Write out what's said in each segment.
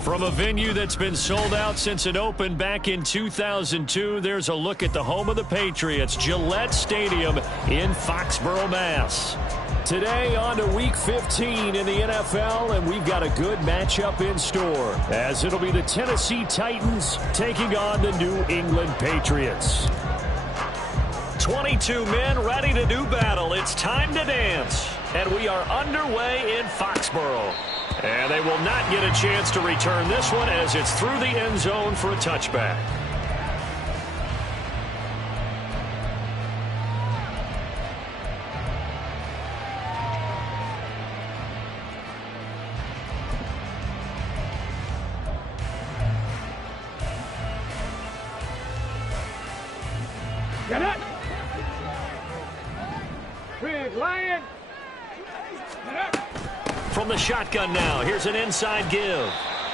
From a venue that's been sold out since it opened back in 2002, there's a look at the home of the Patriots, Gillette Stadium in Foxborough, Mass. Today on to Week 15 in the NFL, and we've got a good matchup in store, as it'll be the Tennessee Titans taking on the New England Patriots. 22 men ready to do battle. It's time to dance, and we are underway in Foxborough. And they will not get a chance to return this one as it's through the end zone for a touchback. Get it! Big Lion! Get it! From the shotgun now, here's an inside give.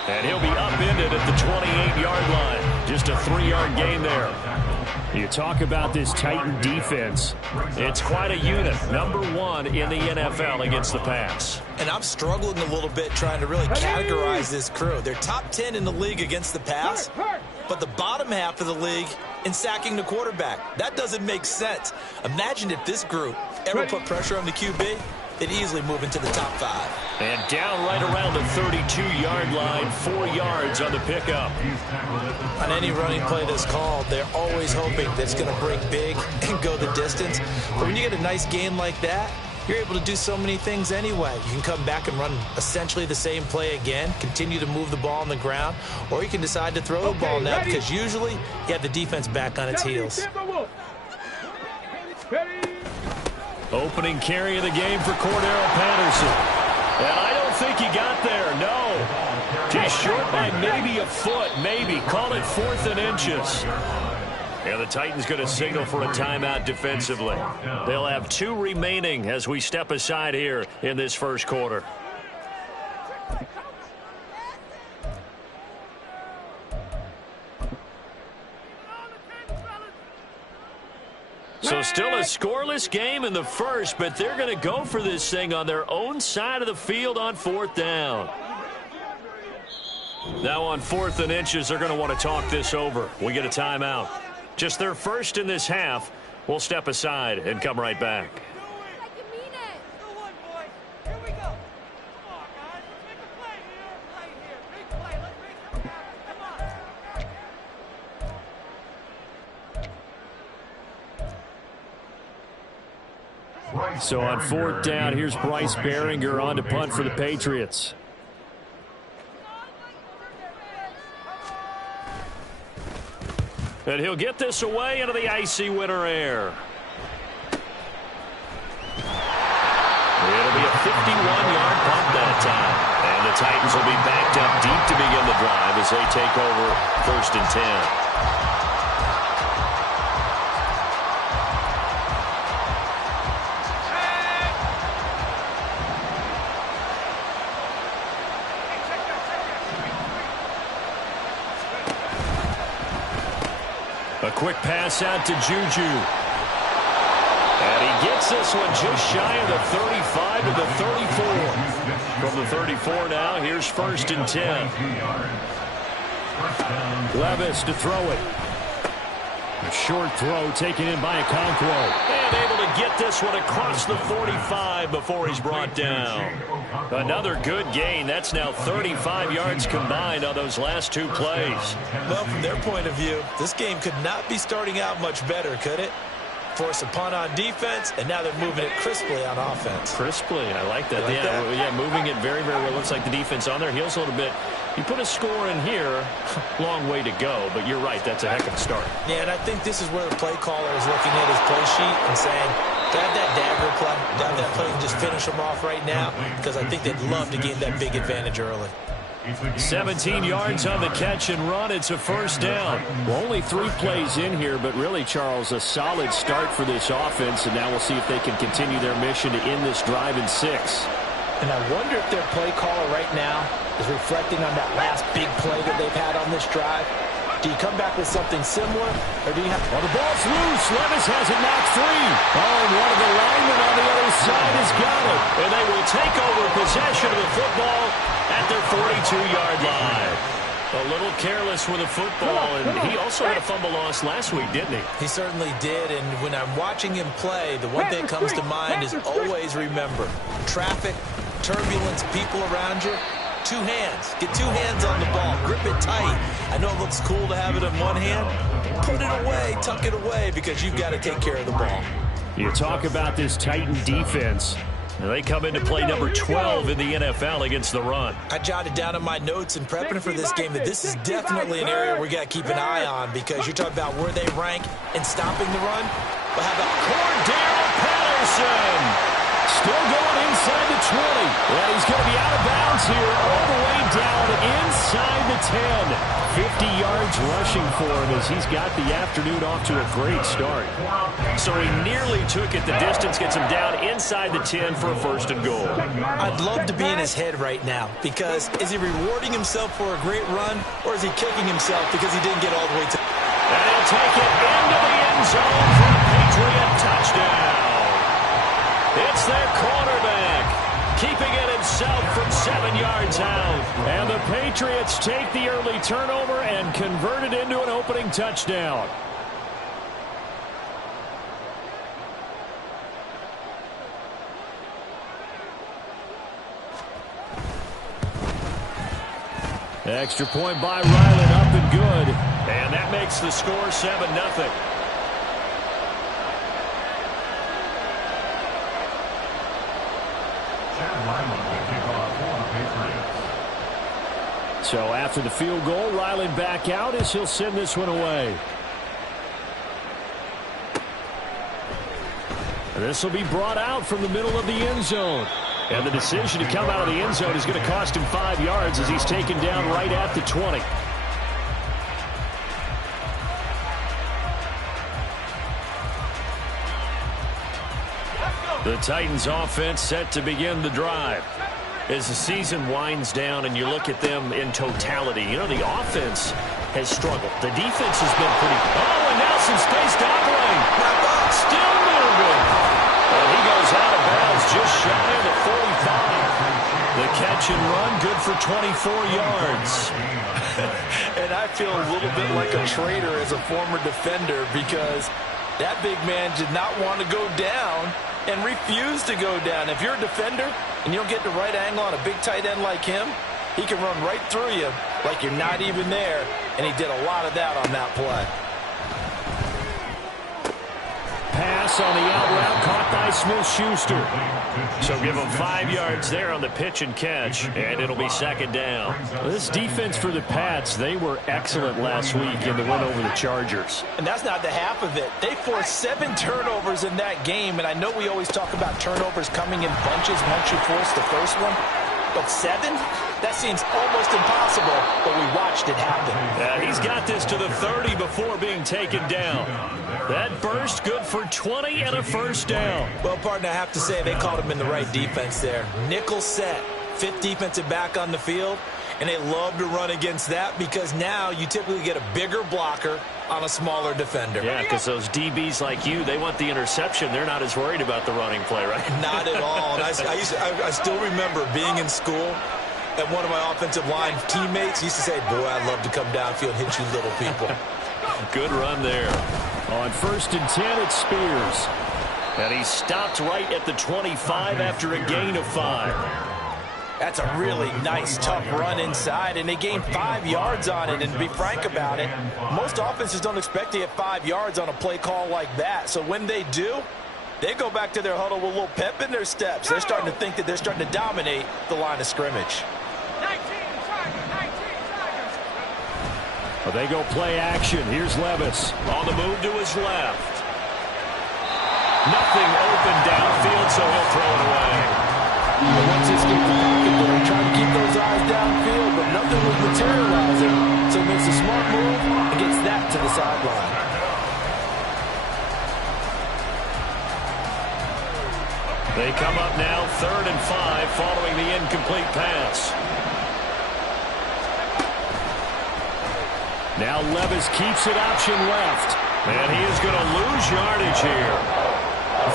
And he'll be upended at the 28-yard line. Just a 3-yard gain there. You talk about this Titan defense. It's quite a unit. Number 1 in the NFL against the pass. And I'm struggling a little bit trying to really categorize this crew. They're top 10 in the league against the pass, but the bottom half of the league in sacking the quarterback. That doesn't make sense. Imagine if this group ever put pressure on the QB, they'd easily move into the top 5. And down right around the 32-yard line, 4 yards on the pickup. On any running play that's called, they're always hoping that it's going to break big and go the distance. But when you get a nice game like that, you're able to do so many things anyway. You can come back and run essentially the same play again, continue to move the ball on the ground, or you can decide to throw the ball now because usually you have the defense back on its heels. Opening carry of the game for Cordero Patterson. And I don't think he got there, no. Just short by maybe a foot, maybe. Call it 4th and inches. And the Titans going to signal for a timeout defensively. They'll have 2 remaining as we step aside here in this first quarter. So still a scoreless game in the first, but they're going to go for this thing on their own side of the field on 4th down. Now on 4th and inches, they're going to want to talk this over. We get a timeout. Just their first in this half. We'll step aside and come right back. So on 4th down, here's Bryce Behringer on to punt for the Patriots. And he'll get this away into the icy winter air. It'll be a 51-yard punt that time. And the Titans will be backed up deep to begin the drive as they take over 1st and 10. A quick pass out to Juju. And he gets this one just shy of the 35 to the 34. From the 34 now, here's 1st and 10. Levis to throw it. A short throw taken in by Okonkwo. And able to get this one across the 45 before he's brought down. Another good gain. That's now 35 yards combined on those last 2 plays. Well, from their point of view, this game could not be starting out much better, could it? Force a punt on defense, and now they're moving it crisply on offense. Crisply, I like that. Yeah, moving it very, very well. Looks like the defense on their heels a little bit. You put a score in here, long way to go, but you're right, that's a heck of a start. Yeah, and I think this is where the play caller is looking at his play sheet and saying, have that dagger play, have that play and just finish them off right now, because I think they'd love to gain that big advantage early. 17 yards on the catch and run. It's a first down. Well, only 3 plays in here, but really, Charles, a solid start for this offense, and now we'll see if they can continue their mission to end this drive in 6. And I wonder if their play caller right now is reflecting on that last big play that they've had on this drive. Do you come back with something similar, or do you have... Well, the ball's loose. Levis has it knocked free. Oh, and one of the linemen on the other side has got it. And they will take over possession of the football at their 42-yard line. A little careless with a football, and he also had a fumble loss last week, didn't he? He certainly did, and when I'm watching him play, the one thing that comes to mind is always remember, traffic, turbulence, people around you, 2 hands. Get 2 hands on the ball. Grip it tight. I know it looks cool to have it in one hand. Put it away. Tuck it away because you've got to take care of the ball. You talk about this Titan defense. And they come into play number 12 in the NFL against the run. I jotted down in my notes in prepping for this game that this is definitely an area we got to keep an eye on because you're talking about where they rank in stopping the run. But how about Cordero Patterson? Still going inside the 20. And he's going to be out of bounds here all the way down inside the 10. 50 yards rushing for him as he's got the afternoon off to a great start. So he nearly took it the distance, gets him down inside the 10 for a first and goal. I'd love to be in his head right now because is he rewarding himself for a great run or is he kicking himself because he didn't get all the way to... And he'll take it into the end zone for a Patriot touchdown. It's their quarterback, keeping it himself from 7 yards out. And the Patriots take the early turnover and convert it into an opening touchdown. Extra point by Ryland, up and good. And that makes the score 7-0. So after the field goal, Ryland back out as he'll send this one away. This will be brought out from the middle of the end zone. And the decision to come out of the end zone is going to cost him 5 yards as he's taken down right at the 20. The Titans offense set to begin the drive. As the season winds down and you look at them in totality, you know, the offense has struggled. The defense has been pretty... Oh, and now some space doubling. Still moving. And he goes out of bounds just shy of the 45. The catch and run, good for 24 yards. And I feel a little bit like a traitor as a former defender because that big man did not want to go down and refused to go down. If you're a defender and you don't get the right angle on a big tight end like him, he can run right through you like you're not even there, and he did a lot of that on that play. Pass on the out route caught by Smith-Schuster. So give him 5 yards there on the pitch and catch, and it'll be second down. This defense for the Pats, they were excellent last week in the win over the Chargers. And that's not the half of it. They forced 7 turnovers in that game, and I know we always talk about turnovers coming in bunches once you force the first one. But 7? That seems almost impossible, but we watched it happen. He's got this to the 30 before being taken down. That burst good for 20 and a first down. Well, partner, I have to say they called him in the right defense there. Nickel set, 5th defensive back on the field, and they love to run against that because now you typically get a bigger blocker on a smaller defender. Yeah, because those DBs like you, they want the interception. They're not as worried about the running play, right? Not at all. And I still remember being in school, and one of my offensive line teammates used to say, boy, I'd love to come downfield and hit you little people. Good run there. On 1st and 10, it's Spears. And he stopped right at the 25 after a gain of 5. That's a really nice, tough run inside, and they gained 5 yards on it. And to be frank about it, most offenses don't expect to get 5 yards on a play call like that. So when they do, they go back to their huddle with a little pep in their steps. They're starting to think that they're starting to dominate the line of scrimmage. Well, they go play action. Here's Levis on the move to his left. Nothing open downfield, so he'll throw it away. And once he escaped the pocket there, he tried to keep those eyes downfield, but nothing was materializing. So he makes a smart move and gets that to the sideline. They come up now 3rd and 5 following the incomplete pass. Now Levis keeps it option left. And he is going to lose yardage here.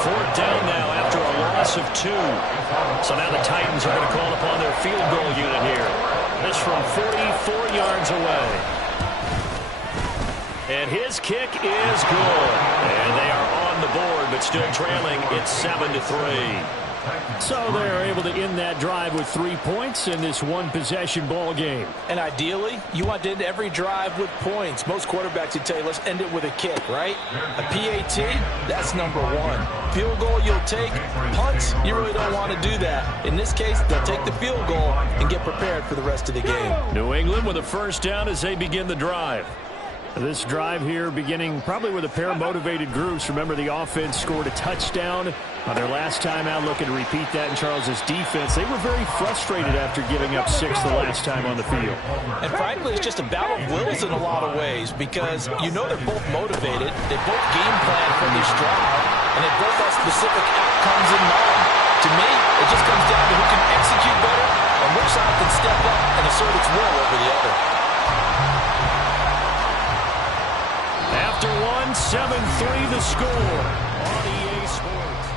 4th down now after a loss of 2. So now the Titans are going to call upon their field goal unit here. This from 44 yards away. And his kick is good. And they are on the board, but still trailing. It's 7-3. So they're able to end that drive with 3 points in this one-possession ball game. And ideally, you want to end every drive with points. Most quarterbacks would tell you, let's end it with a kick, right? A PAT, that's number 1. Field goal, you'll take. Punts, you really don't want to do that. In this case, they'll take the field goal and get prepared for the rest of the game. New England with a 1st down as they begin the drive. This drive here beginning probably with a pair of motivated groups. Remember, the offense scored a touchdown on their last time out, looking to repeat that in Charles's defense. They were very frustrated after giving up 6 the last time on the field. And frankly, it's just a battle of wills in a lot of ways because you know they're both motivated. They both game plan for this drive, and they both have specific outcomes in mind. To me, it just comes down to who can execute better and which side can step up and assert its will over the other. After 7-3 the score on EA Sports.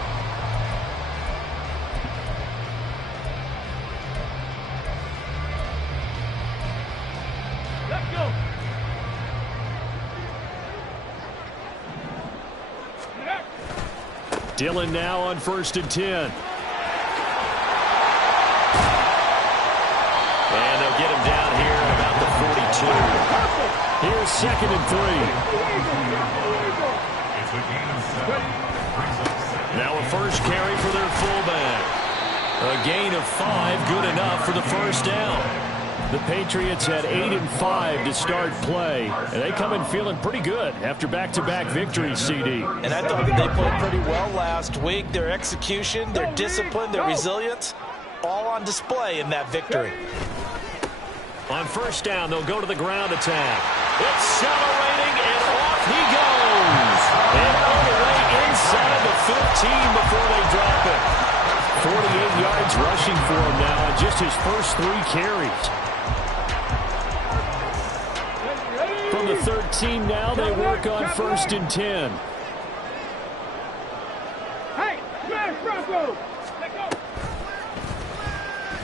Let's go. Dillon now on 1st and 10. And they'll get him down here at about the 42. Here's 2nd and 3. Now a first carry for their fullback. A gain of 5, good enough for the 1st down. The Patriots had 8 and 5 to start play, and they come in feeling pretty good after back-to-back victories, CD. And I thought that they played pretty well last week. Their execution, their discipline, their resilience, all on display in that victory. On 1st down, they'll go to the ground attack. Accelerating, and off he goes. And all the way inside the 15 before they drop it. 48 yards rushing for him now on just his first 3 carries. From the 13 now, they work on 1st and 10. Hey, smash Bronco. Let go.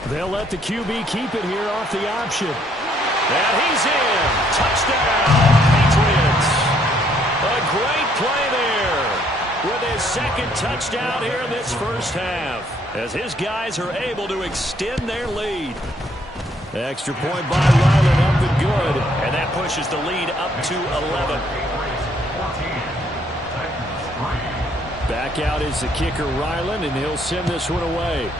They'll let the QB keep it here off the option. And he's in. Touchdown, Patriots. A great play there with his 2nd touchdown here in this 1st half as his guys are able to extend their lead. The extra point by Ryland up and good, and that pushes the lead up to 11. Back out is the kicker, Ryland, and he'll send this one away.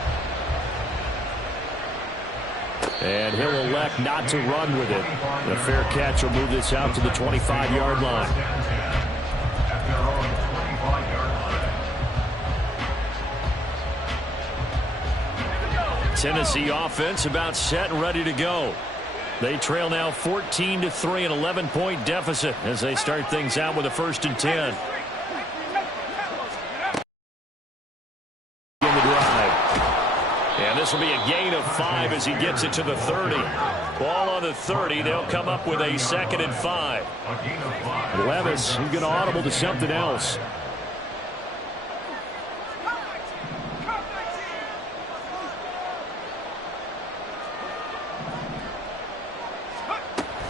And he'll elect not to run with it. The fair catch will move this out to the 25-yard line. Tennessee offense about set and ready to go. They trail now 14-3, an 11-point deficit as they start things out with a 1st and 10. In the drive. And this will be a gain of 5 as he gets it to the 30. Ball on the 30. They'll come up with a 2nd and 5. Levis, he's going to audible to something else.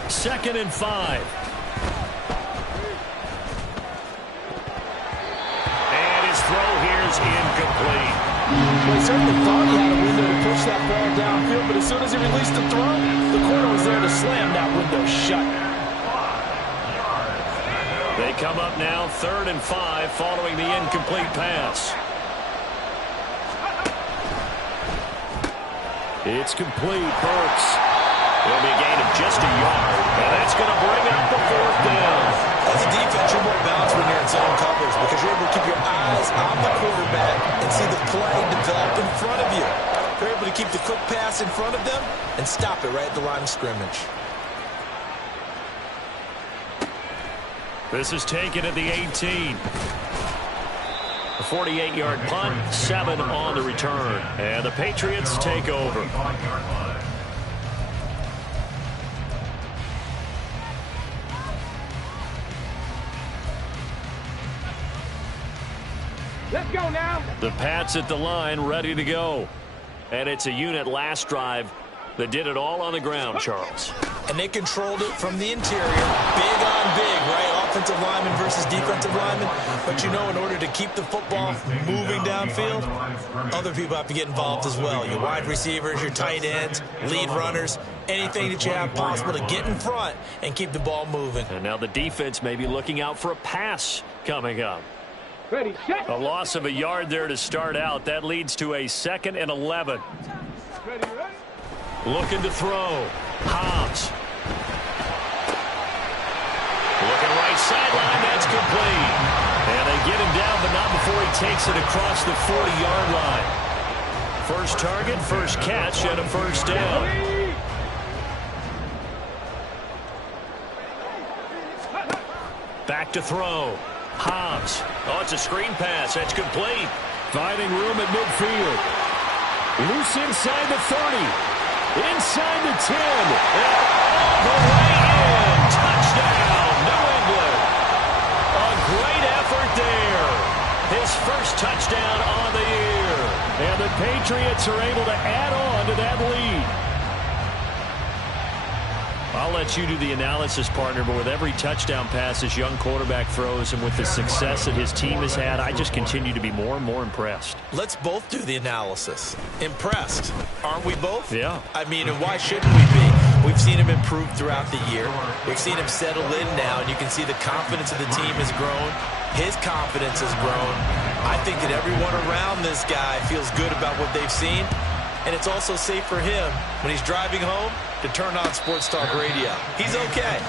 Second and 5. And his throw here is incomplete. Well, he certainly thought he had a window to push that ball downfield, but as soon as he released the throw, the corner was there to slam that window shut. They come up now 3rd and 5 following the incomplete pass. It's complete. Burks. It'll be a gain of just a yard, and that's going to bring up the 4th down. As a defense, you're more balanced when you're in zone coverage because you're able to keep your eyes on the quarterback and see the play develop in front of you. They're able to keep the quick pass in front of them and stop it right at the line of scrimmage. This is taken at the 18. A 48-yard punt, 7 on the return. And the Patriots take over. Let's go now. The Pats at the line, ready to go. And it's a unit last drive that did it all on the ground, Charles. And they controlled it from the interior. Big on big, right? Offensive lineman versus defensive lineman. But you know, in order to keep the football moving downfield, other people have to get involved as well. Your wide receivers, your tight ends, lead runners, anything that you have possible to get in front and keep the ball moving. And now the defense may be looking out for a pass coming up. Ready, set. A loss of a yard there to start out. That leads to a 2nd and 11. Ready, ready. Looking to throw. Hobbs. Looking right sideline. That's complete. And they get him down, but not before he takes it across the 40-yard line. First target, first catch, and a first down. Back to throw. Hobbs. Oh, it's a screen pass. That's complete. Finding room at midfield. Loose inside the 30. Inside the 10. And all the way in. Touchdown, New England. A great effort there. His first touchdown on the year. And the Patriots are able to add on to that lead. I'll let you do the analysis, partner, but with every touchdown pass this young quarterback throws and with the success that his team has had, I just continue to be more and more impressed. Let's both do the analysis. Impressed. Aren't we both? Yeah. I mean, and why shouldn't we be? We've seen him improve throughout the year. We've seen him settle in now, and you can see the confidence of the team has grown. His confidence has grown. I think that everyone around this guy feels good about what they've seen. And it's also safe for him when he's driving home to turn on Sports Talk Radio. He's okay.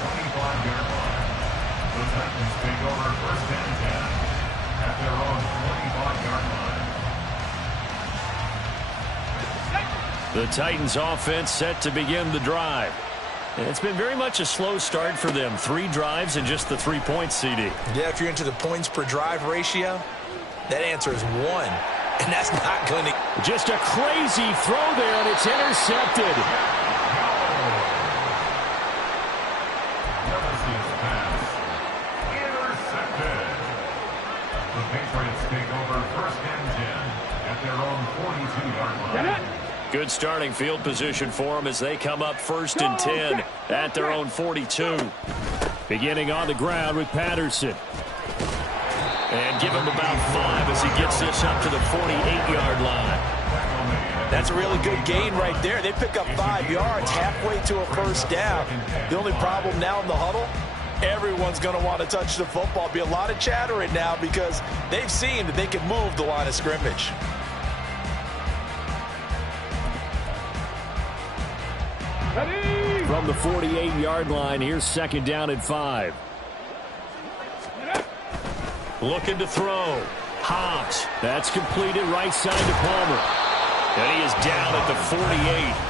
The Titans offense set to begin the drive. And it's been very much a slow start for them. 3 drives and just the 3 points, CD. Yeah, if you're into the points per drive ratio, that answer is 1. And that's not going to... Just a crazy throw there, and it's intercepted. Intercepted. The Patriots take over 1st and 10 at their own 42-yard line. Good starting field position for them as they come up 1st and 10 at their own 42. Beginning on the ground with Patterson. And give him about 5 as he gets this up to the 48-yard line. That's a really good gain right there. They pick up 5 yards halfway to a first down. The only problem now in the huddle, everyone's going to want to touch the football. Be a lot of chatter right now because they've seen that they can move the line of scrimmage. Ready. From the 48-yard line, here's 2nd down and 5. Looking to throw. Hobbs. That's completed right side to Palmer. And he is down at the 48.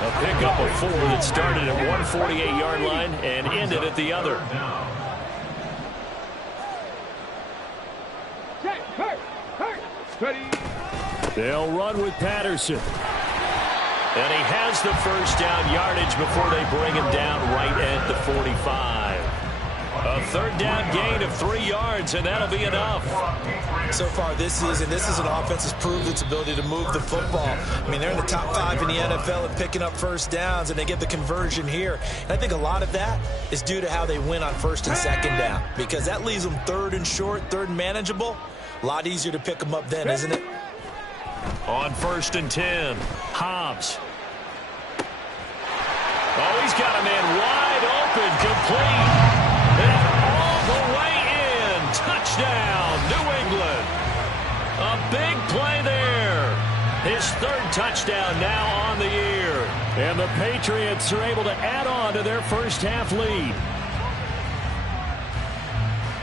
A pickup of 4 that started at one 48-yard line and ended at the other. Check. Hurt. Ready. They'll run with Patterson. And he has the first down yardage before they bring him down right at the 45. A 3rd down gain of 3 yards, and that'll be enough. So far this season, this is an offense that's proved its ability to move the football. I mean, they're in the top 5 in the NFL and picking up first downs, and they get the conversion here. And I think a lot of that is due to how they win on 1st and 2nd down, because that leaves them 3rd and short, 3rd and manageable. A lot easier to pick them up then, isn't it? On 1st and 10, Hobbs. Oh, he's got a man wide open, complete. And all the way in. Touchdown, New England. A big play there. His 3rd touchdown now on the year. And the Patriots are able to add on to their first half lead.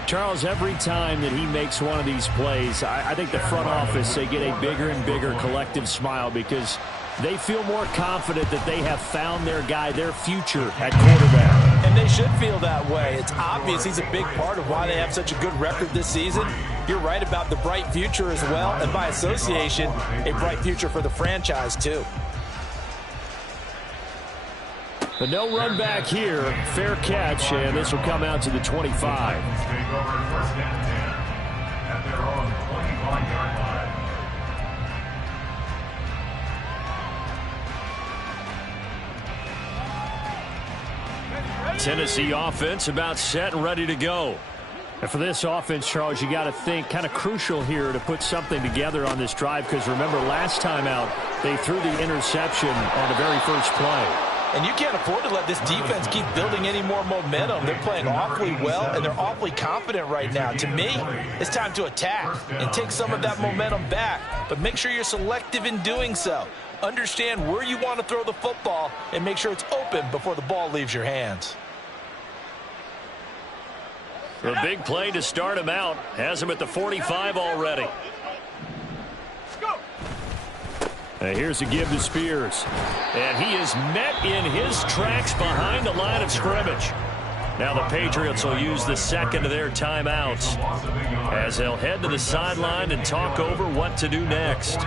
Charles, every time that he makes one of these plays, I think the front office, they get a bigger and bigger collective smile because they feel more confident that they have found their guy, their future at quarterback. And they should feel that way. It's obvious he's a big part of why they have such a good record this season. You're right about the bright future as well, and by association, a bright future for the franchise too. But no run back here. Fair catch, and this will come out to the 25. Take over first and 10 at their own 25-yard line. Tennessee offense about set and ready to go. And for this offense, Charles, you got to think kind of crucial here to put something together on this drive, because remember last time out they threw the interception on the very first play. And you can't afford to let this defense keep building any more momentum. They're playing awfully well, and they're awfully confident right now. To me, it's time to attack and take some of that momentum back. But make sure you're selective in doing so. Understand where you want to throw the football and make sure it's open before the ball leaves your hands. A big play to start him out. Has him at the 45 already. Here's a give to Spears. And he is met in his tracks behind the line of scrimmage. Now the Patriots will use the second of their timeouts as they'll head to the sideline and talk over what to do next.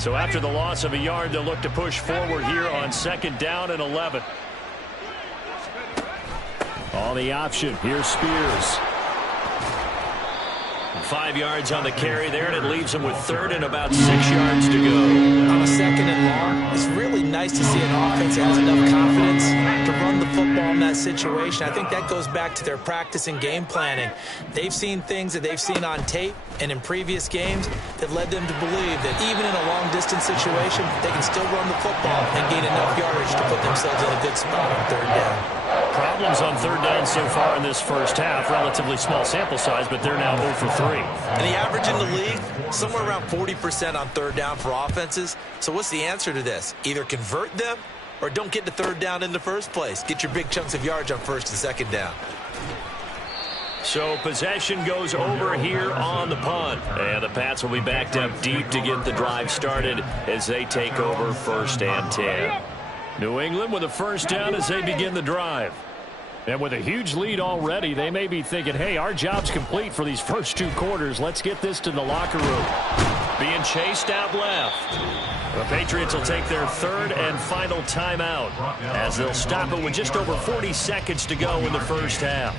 So after the loss of a yard, they'll look to push forward here on 2nd down and 11. On the option, here's Spears. 5 yards on the carry there, and it leaves him with 3rd and about 6 yards to go. On a 2nd and long, it's really nice to see an offense that has enough confidence to run the football in that situation. I think that goes back to their practice and game planning. They've seen things that they've seen on tape and in previous games that led them to believe that even in a long-distance situation, they can still run the football and gain enough yardage to put themselves in a good spot on 3rd down. Problems on 3rd down so far in this first half. Relatively small sample size, but they're now 0 for 3. And the average in the league, somewhere around 40% on 3rd down for offenses. So what's the answer to this? Either convert them or don't get to 3rd down in the first place. Get your big chunks of yards on 1st and 2nd down. So possession goes over here on the punt. And the Pats will be backed up deep to get the drive started as they take over 1st and 10. New England with a 1st down as they begin the drive. And with a huge lead already, they may be thinking, hey, our job's complete for these first 2 quarters. Let's get this to the locker room. Being chased out left. The Patriots will take their 3rd and final timeout as they'll stop it with just over 40 seconds to go in the first half.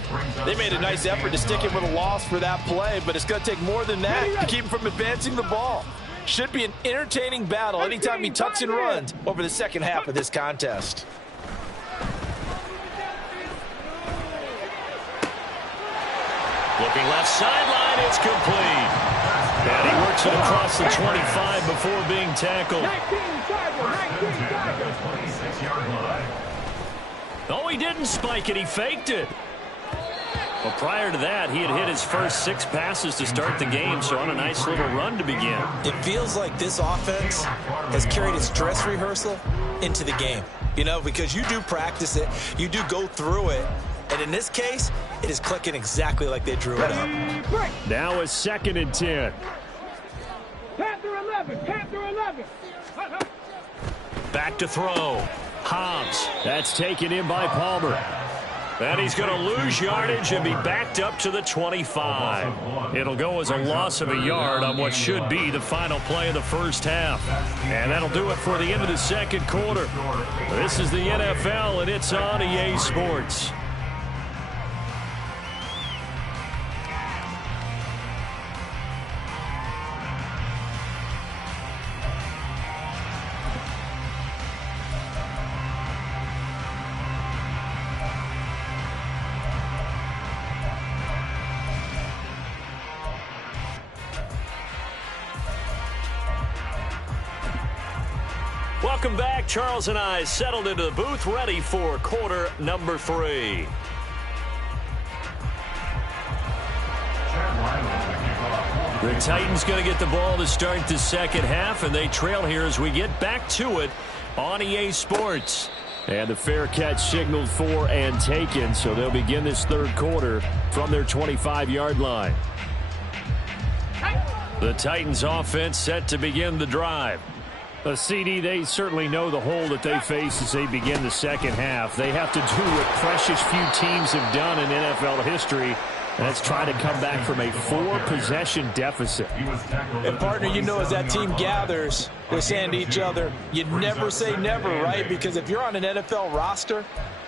They made a nice effort to stick it with a loss for that play, but it's going to take more than that to keep him from advancing the ball. Should be an entertaining battle anytime he tucks and runs over the second half of this contest. Looking left sideline, it's complete. And he works it across the 25 before being tackled. Oh, he didn't spike it. He faked it. Well, prior to that, he had hit his first 6 passes to start the game, so on a nice little run to begin. It feels like this offense has carried its dress rehearsal into the game. You know, because you do practice it, you do go through it, and in this case, it is clicking exactly like they drew it up. Now a 2nd and 10. Panther 11, Panther 11. Back to throw. Hobbs. That's taken in by Palmer. And he's going to lose yardage and be backed up to the 25. It'll go as a loss of a yard on what should be the final play of the first half. And that'll do it for the end of the 2nd quarter. This is the NFL, and it's on EA Sports. Welcome back. Charles and I settled into the booth, ready for quarter number 3. The Titans going to get the ball to start the second half, and they trail here as we get back to it on EA Sports. And the fair catch signaled for and taken, so they'll begin this 3rd quarter from their 25-yard line. The Titans offense set to begin the drive. A CD, they certainly know the hole that they face as they begin the second half. They have to do what precious few teams have done in NFL history. That's try to come back from a 4-possession deficit. And, partner, you know, as that team gathers, they're saying to each other, you never say never, right? Because if you're on an NFL roster,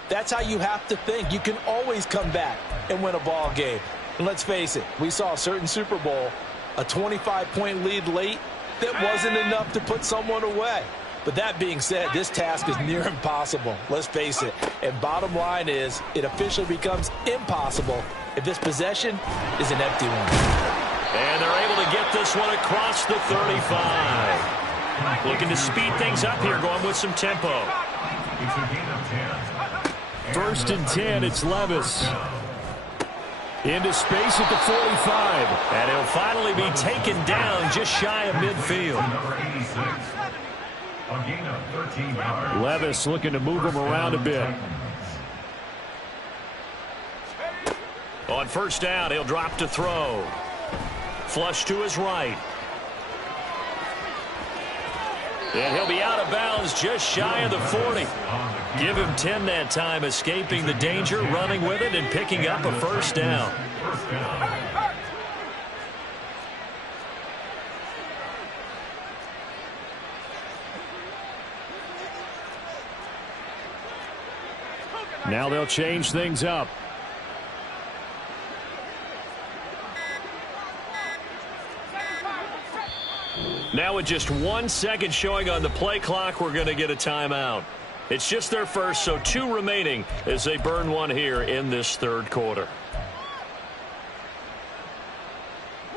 that's how you have to think. You can always come back and win a ball game. And let's face it, we saw a certain Super Bowl, a 25-point lead late, that wasn't enough to put someone away. But that being said, this task is near impossible. Let's face it. And bottom line is, it officially becomes impossible if this possession is an empty one. And they're able to get this one across the 35. Looking to speed things up here, going with some tempo. It's a gain of 10. First and 10, it's Levis. Into space at the 45. And he'll finally be taken down just shy of midfield. Number 86. A gain of 13 yards. Levis looking to move him around a bit. On first down, he'll drop to throw. Flush to his right. And he'll be out of bounds just shy of the 40. Give him 10 that time, escaping the danger, running with it, and picking up a first down. Now they'll change things up. Now with just 1 second showing on the play clock, we're going to get a timeout. It's just their first, so 2 remaining as they burn one here in this third quarter.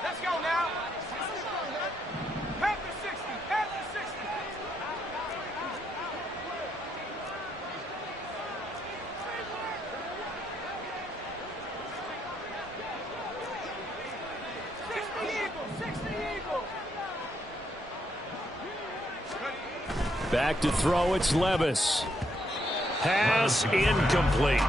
Let's go now. Panther 60. Panther 60. Back to throw, it's Levis. Pass incomplete.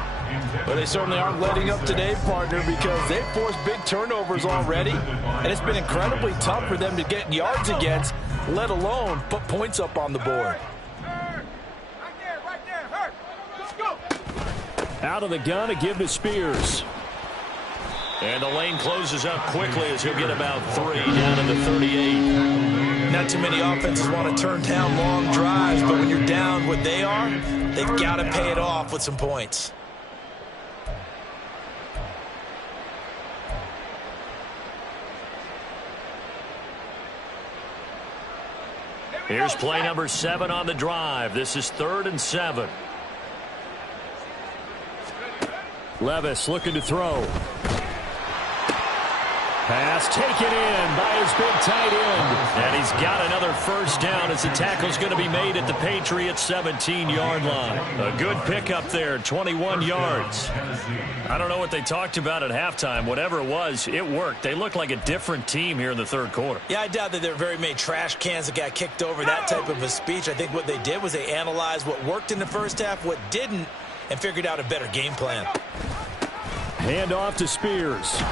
Well, they certainly aren't letting up today, partner, because they've forced big turnovers already, and it's been incredibly tough for them to get yards against, let alone put points up on the board. Right there, hurt. Let's go. Out of the gun to give to Spears. And the lane closes up quickly as he'll get about 3 down to the 38. Not too many offenses want to turn down long drives, but when you're down what they are, they've got to pay it off with some points. Here's play number 7 on the drive. This is 3rd and 7. Levis looking to throw. Pass taken in by his big tight end. And he's got another first down as the tackle's going to be made at the Patriots' 17-yard line. A good pickup there, 21 yards. I don't know what they talked about at halftime. Whatever it was, it worked. They look like a different team here in the third quarter. Yeah, I doubt that there were very many trash cans that got kicked over, that type of a speech. I think what they did was they analyzed what worked in the first half, what didn't, and figured out a better game plan. Hand off to Spears.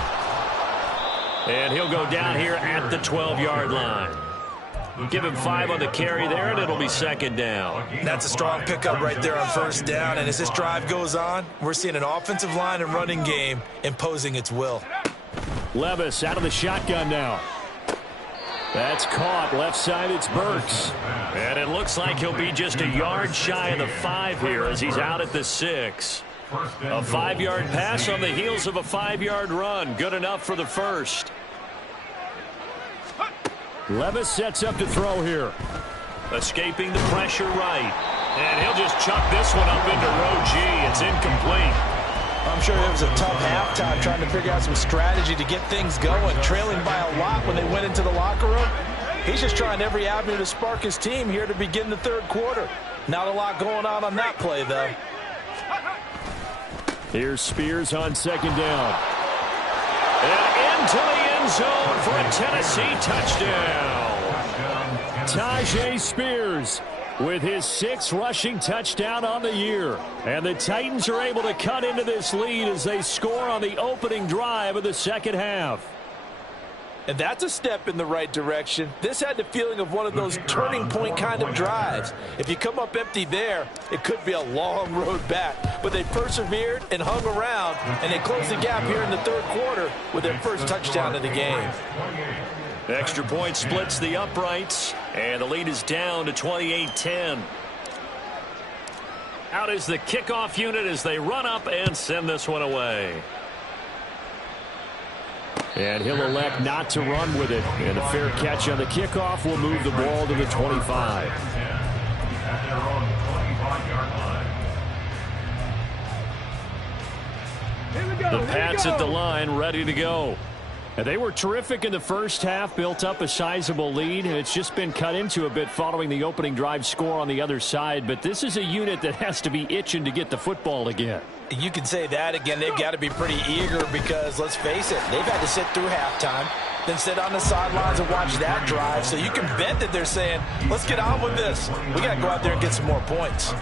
And he'll go down here at the 12-yard line. Give him 5 on the carry there, and it'll be 2nd down. That's a strong pickup right there on first down. And as this drive goes on, we're seeing an offensive line and running game imposing its will. Levis out of the shotgun now. That's caught. Left side, it's Burks. And it looks like he'll be just a yard shy of the 5 here as he's out at the 6. A 5-yard pass on the heels of a 5-yard run. Good enough for the first. Levis sets up to throw here. Escaping the pressure right. And he'll just chuck this one up into row G. It's incomplete. I'm sure it was a tough halftime trying to figure out some strategy to get things going. Trailing by a lot when they went into the locker room. He's just trying every avenue to spark his team here to begin the third quarter. Not a lot going on that play, though. Here's Spears on 2nd down. And into the end zone for a Tennessee touchdown. Tajay Spears with his 6th rushing touchdown on the year. And the Titans are able to cut into this lead as they score on the opening drive of the second half. And that's a step in the right direction. This had the feeling of one of those turning point kind of drives. If you come up empty there, it could be a long road back. But they persevered and hung around, and they closed the gap here in the third quarter with their first touchdown of the game. Extra point splits the uprights, and the lead is down to 28-10. Out is the kickoff unit as they run up and send this one away. And he'll elect not to run with it. And a fair catch on the kickoff will move the ball to the 25. The Pats at the line, ready to go. And they were terrific in the first half, built up a sizable lead. And it's just been cut into a bit following the opening drive score on the other side. But this is a unit that has to be itching to get the football again. You can say that again. They've got to be pretty eager because, let's face it, they've had to sit through halftime, then sit on the sidelines and watch that drive. So you can bet that they're saying, let's get on with this. We got to go out there and get some more points.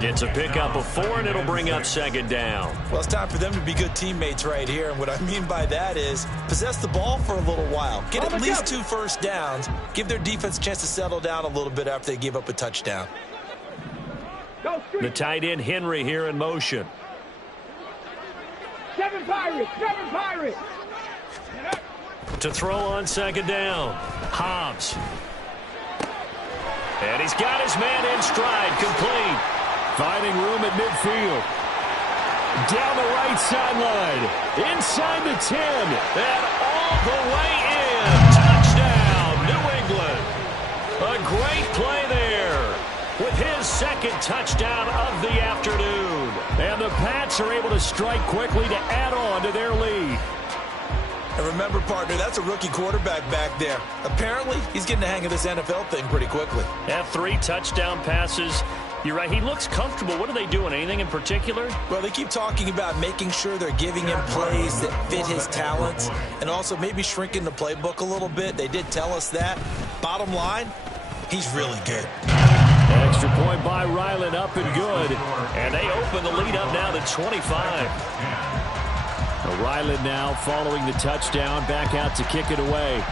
Gets a pickup of 4, and it'll bring up second down. Well, it's time for them to be good teammates right here. And what I mean by that is possess the ball for a little while. Get at least 2 first downs. Give their defense a chance to settle down a little bit after they give up a touchdown. The tight end Henry here in motion. 7 Pirates! 7 Pirates! To throw on second down. Hobbs. And he's got his man in stride, complete. Finding room at midfield. Down the right sideline. Inside the 10. And all the way in. Touchdown, New England. A great play there. With his second touchdown of the afternoon. And the Pats are able to strike quickly to add on to their lead. And remember, partner, that's a rookie quarterback back there. Apparently, he's getting the hang of this NFL thing pretty quickly. Have 3 touchdown passes. You're right, he looks comfortable. What are they doing? Anything in particular? Well, they keep talking about making sure they're giving him plays that fit his talents and also maybe shrinking the playbook a little bit. They did tell us that. Bottom line, he's really good. Extra point by Ryland, up and good. And they open the lead up now to 25. Ryland now following the touchdown, back out to kick it away.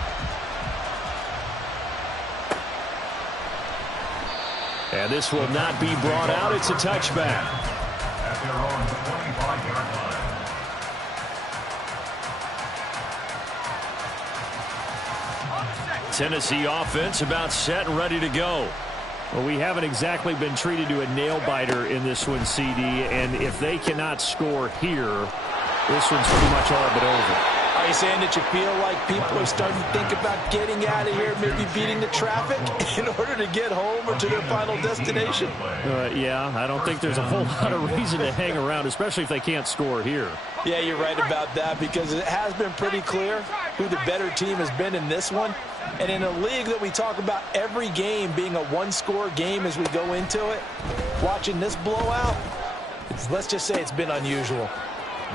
And this will not be brought out. It's a touchback. At their own 25-yard line. Tennessee offense about set and ready to go. Well, we haven't exactly been treated to a nail-biter in this one, CD, and if they cannot score here, this one's pretty much all but over. Are you saying that you feel like people are starting to think about getting out of here, maybe beating the traffic in order to get home or to their final destination? Yeah, I don't think there's a whole lot of reason to hang around, especially if they can't score here. Yeah, you're right about that because it has been pretty clear who the better team has been in this one. And in a league that we talk about every game being a one-score game as we go into it, watching this blowout, let's just say it's been unusual.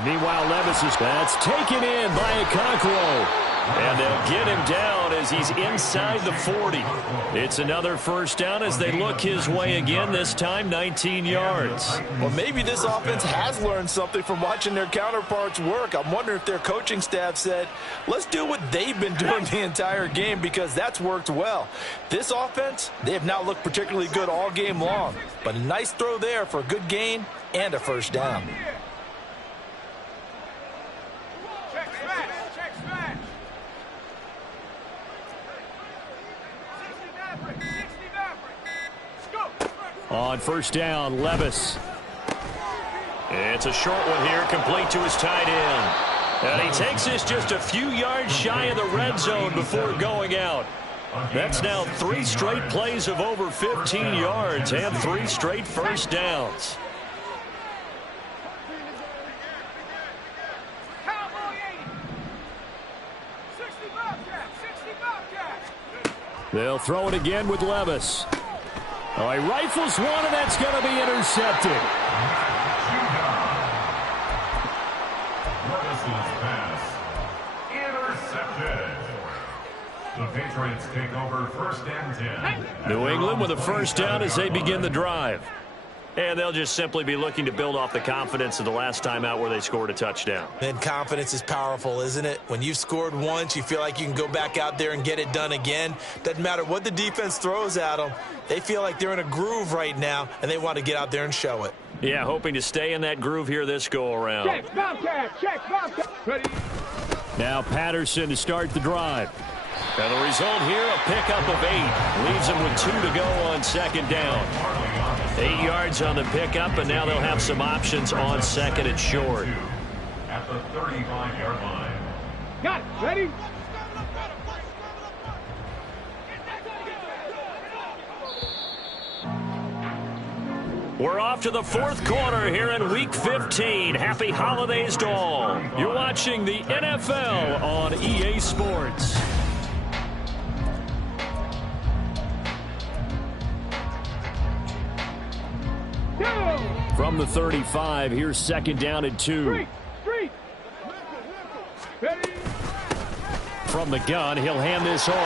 Meanwhile, Levis is that's taken in by Okonkwo. And they'll get him down as he's inside the 40. It's another first down as they look his way again, this time 19 yards. Well, maybe this offense has learned something from watching their counterparts work. I'm wondering if their coaching staff said, let's do what they've been doing the entire game because that's worked well. This offense, they have not looked particularly good all game long. But a nice throw there for a good gain and a first down. On first down, Levis. It's a short one here, complete to his tight end. And he takes this just a few yards shy of the red zone before going out. That's now 3 straight plays of over 15 yards and 3 straight first downs. They'll throw it again with Levis. Oh, he rifles one, and that's going to be intercepted. Levis's pass intercepted. The Patriots take over first and 10. New England with a first down as they begin the drive. And they'll just simply be looking to build off the confidence of the last time out where they scored a touchdown. And confidence is powerful, isn't it? When you've scored once, you feel like you can go back out there and get it done again. Doesn't matter what the defense throws at them. They feel like they're in a groove right now, and they want to get out there and show it. Yeah, hoping to stay in that groove here this go-around. Check, Bobcat, check, Bobcat. Ready? Now Patterson to start the drive. And the result here, a pickup of 8. Leaves them with 2 to go on second down. 8 yards on the pickup, and now they'll have some options on second and short. At the 35-yard line. Got it. Ready? We're off to the fourth quarter here in Week 15. Happy holidays to all. You're watching the NFL on EA Sports. From the 35, here's second down and 2. Street. Ready? From the gun, he'll hand this off.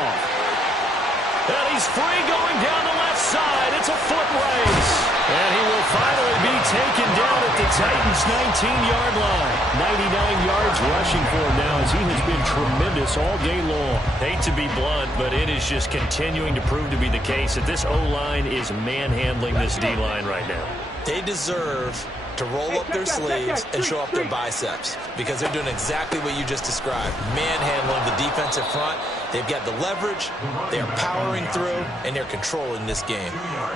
And he's free going down the left side. It's a foot race. And he will finally be taken down at the Titans' 19-yard line. 99 yards rushing for him now as he has been tremendous all day long. Hate to be blunt, but it is just continuing to prove to be the case that this O-line is manhandling this D-line right now. They deserve to roll up their sleeves and show up their biceps because they're doing exactly what you just described. Manhandling the defensive front. They've got the leverage, they're powering through, and they're controlling this game.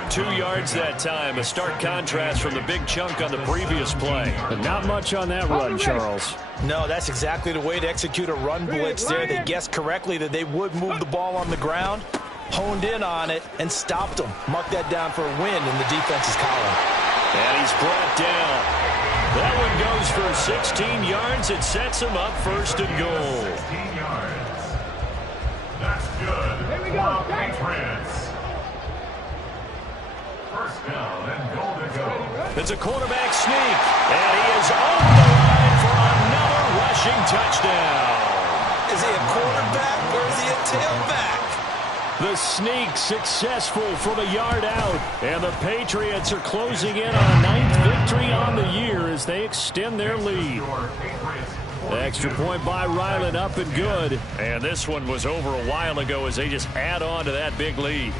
2 yards that time, a stark contrast from the big chunk on the previous play. But not much on that run, Charles. No, that's exactly the way to execute a run blitz there. They guessed correctly that they would move the ball on the ground, honed in on it, and stopped them. Mark that down for a win in the defense's column. And he's brought down. That one goes for 16 yards. It sets him up first and goal. 16 yards. That's good. Here we go. Patriots. First down and goal to go. It's a quarterback sneak. And he is over the line for another rushing touchdown. Is he a quarterback or is he a tailback? The sneak successful from a yard out. And the Patriots are closing in on a 9th victory on the year as they extend their lead. Extra point by Ryland, up and good. And this one was over a while ago as they just add on to that big lead.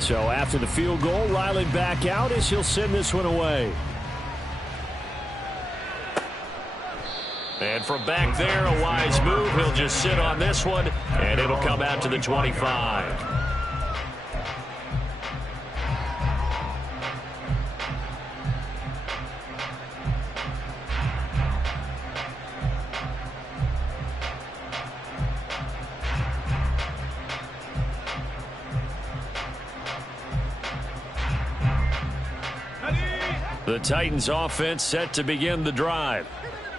So after the field goal, Ryland back out as he'll send this one away. And from back there, a wise move. He'll just sit on this one, and it'll come out to the 25. The Titans offense set to begin the drive.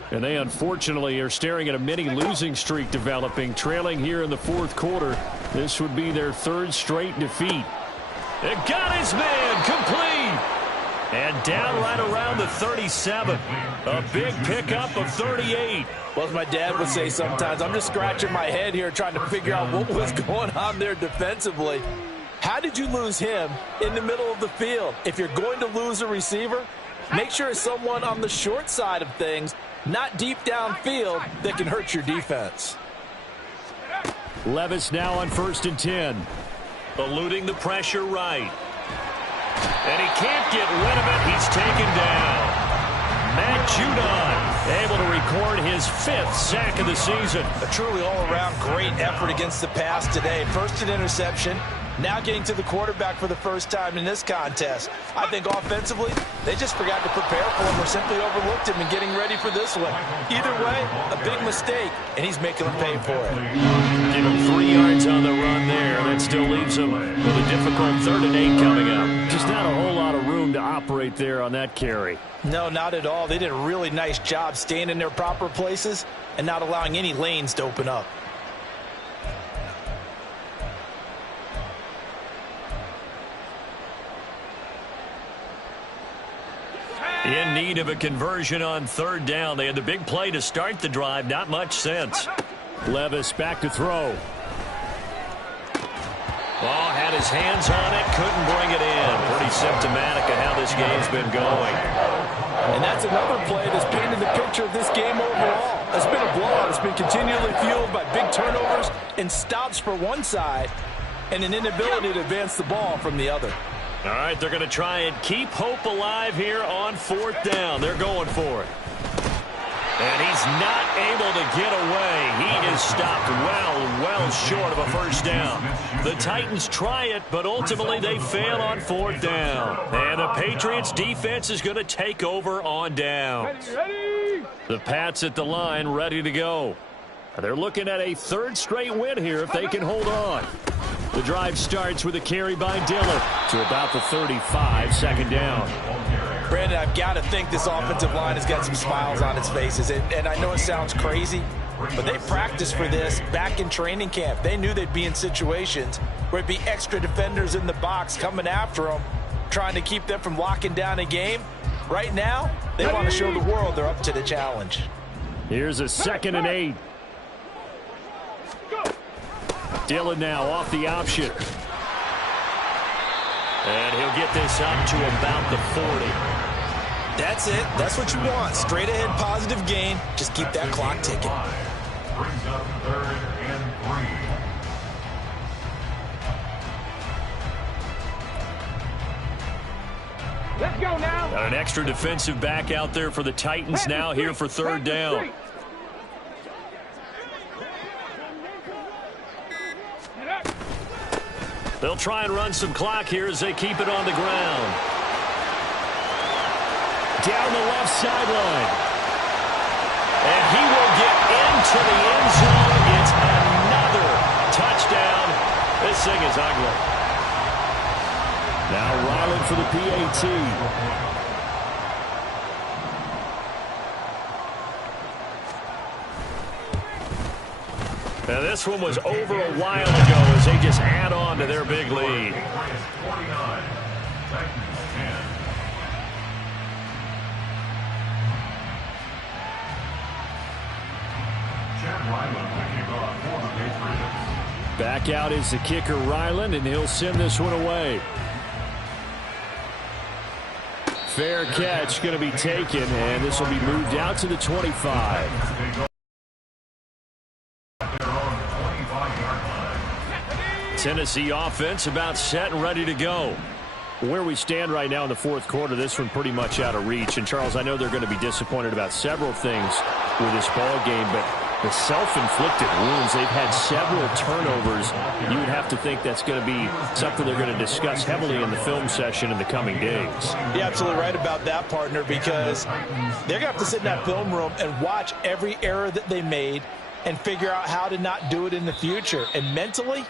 And they unfortunately are staring at a mini losing streak developing, trailing here in the fourth quarter. This would be their 3rd straight defeat. It got his man complete. And down right around the 37. A big pickup of 38. Well, as my dad would say sometimes, I'm just scratching my head here trying to figure out what was going on there defensively. How did you lose him in the middle of the field? If you're going to lose a receiver, make sure it's someone on the short side of things, not deep downfield, that can hurt your defense. Levis now on 1st and 10. Eluding the pressure right. And he can't get rid of it. He's taken down. Matt Judon able to record his 5th sack of the season. A truly all-around great effort against the pass today. First an interception. Now getting to the quarterback for the first time in this contest. I think offensively, they just forgot to prepare for him or simply overlooked him in getting ready for this one. Either way, a big mistake, and he's making them pay for it. Give him 3 yards on the run there. That still leaves him with a difficult 3rd and 8 coming up. Just not a whole lot of room to operate there on that carry. No, not at all. They did a really nice job staying in their proper places and not allowing any lanes to open up. In need of a conversion on 3rd down. They had the big play to start the drive. Not much sense. Levis back to throw. Oh, had his hands on it, couldn't bring it in. Pretty symptomatic of how this game's been going. And that's another play that's painted the picture of this game overall. It's been a blowout. It's been continually fueled by big turnovers and stops for one side and an inability to advance the ball from the other. All right, they're going to try and keep hope alive here on 4th down. They're going for it. And he's not able to get away. He is stopped well short of a first down. The Titans try it, but ultimately they fail on 4th down. And the Patriots defense is going to take over on downs. Ready? The Pats at the line ready to go. They're looking at a 3rd straight win here if they can hold on. The drive starts with a carry by Dillon to about the 35, 2nd down. Brandon, I've got to think this offensive line has got some smiles on its faces. And I know it sounds crazy, but they practiced for this back in training camp. They knew they'd be in situations where it'd be extra defenders in the box coming after them, trying to keep them from locking down a game. Right now, they want to show the world they're up to the challenge. Here's a 2nd and 8. Dillon now off the option. And he'll get this up to about the 40. That's it. That's what you want. Straight ahead positive gain. Just keep that clock ticking. Brings up 3rd and 3. Let's go now. Got an extra defensive back out there for the Titans now here for 3rd down. They'll try and run some clock here as they keep it on the ground. Down the left sideline. And he will get into the end zone. It's another touchdown. This thing is ugly. Now Ryland for the PAT. Now this one was over a while ago as they just add on to their big lead. Back out is the kicker Ryland, and he'll send this one away. Fair catch going to be taken, and this will be moved out to the 25. Tennessee offense about set and ready to go. Where we stand right now in the 4th quarter, this one pretty much out of reach. And, Charles, I know they're going to be disappointed about several things with this ball game, but the self-inflicted wounds, they've had several turnovers. You would have to think that's going to be something they're going to discuss heavily in the film session in the coming days. You're absolutely right about that, partner, because they're going to have to sit in that film room and watch every error that they made and figure out how to not do it in the future. And mentally,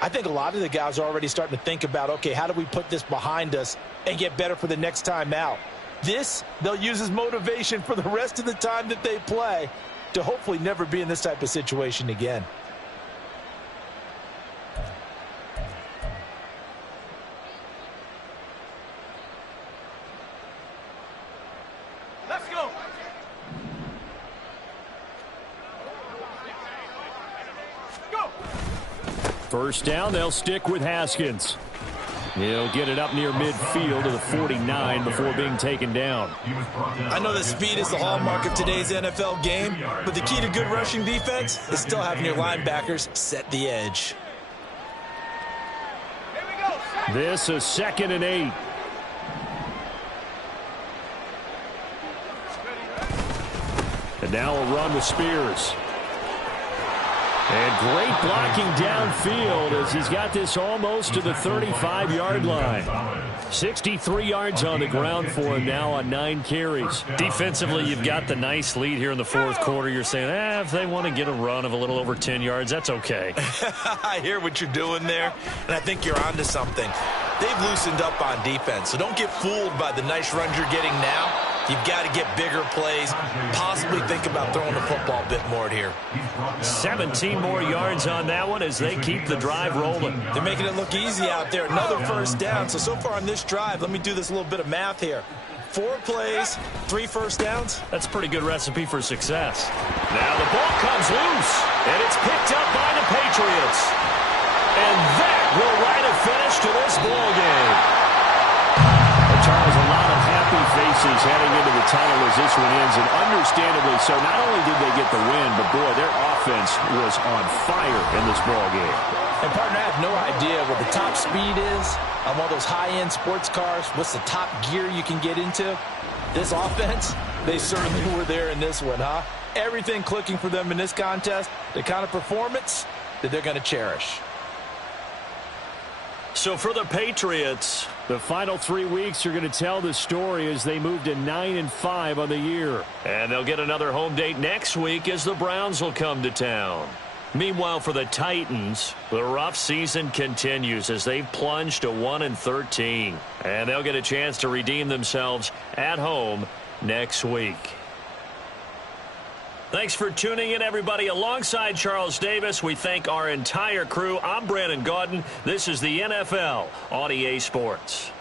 I think a lot of the guys are already starting to think about, okay, how do we put this behind us and get better for the next time out? This, they'll use as motivation for the rest of the time that they play to hopefully never be in this type of situation again. Let's go. Go. First down, they'll stick with Haskins. He'll get it up near midfield to the 49 before being taken down. I know that speed is the hallmark of today's NFL game, but the key to good rushing defense is still having your linebackers set the edge. Here we go. This is 2nd and 8. And now a run with Spears. And great blocking downfield as he's got this almost to the 35-yard line. 63 yards on the ground for him now on 9 carries. Defensively, you've got the nice lead here in the 4th quarter. You're saying, if they want to get a run of a little over 10 yards, that's okay. I hear what you're doing there, and I think you're onto something. They've loosened up on defense, so don't get fooled by the nice runs you're getting now. You've got to get bigger plays, possibly think about throwing the football a bit more here. 17 more yards on that one as they keep the drive rolling. They're making it look easy out there. Another first down. So far on this drive, let me do this little bit of math here. 4 plays, 3 first downs. That's a pretty good recipe for success. Now the ball comes loose, and it's picked up by the Patriots. And that will finish to this ball game. Well, Charles, a lot of happy faces heading into the tunnel as this one ends, and understandably so. Not only did they get the win, but, boy, their offense was on fire in this ball game. And, partner, I have no idea what the top speed is on one of those high-end sports cars. What's the top gear you can get into? This offense, they certainly were there in this one, huh? Everything clicking for them in this contest, the kind of performance that they're going to cherish. So for the Patriots, the final 3 weeks are going to tell the story as they move to 9-5 on the year. And they'll get another home date next week as the Browns will come to town. Meanwhile, for the Titans, the rough season continues as they've plunged to 1-13. And they'll get a chance to redeem themselves at home next week. Thanks for tuning in, everybody. Alongside Charles Davis, we thank our entire crew. I'm Brandon Gaudin. This is the NFL on EA Sports.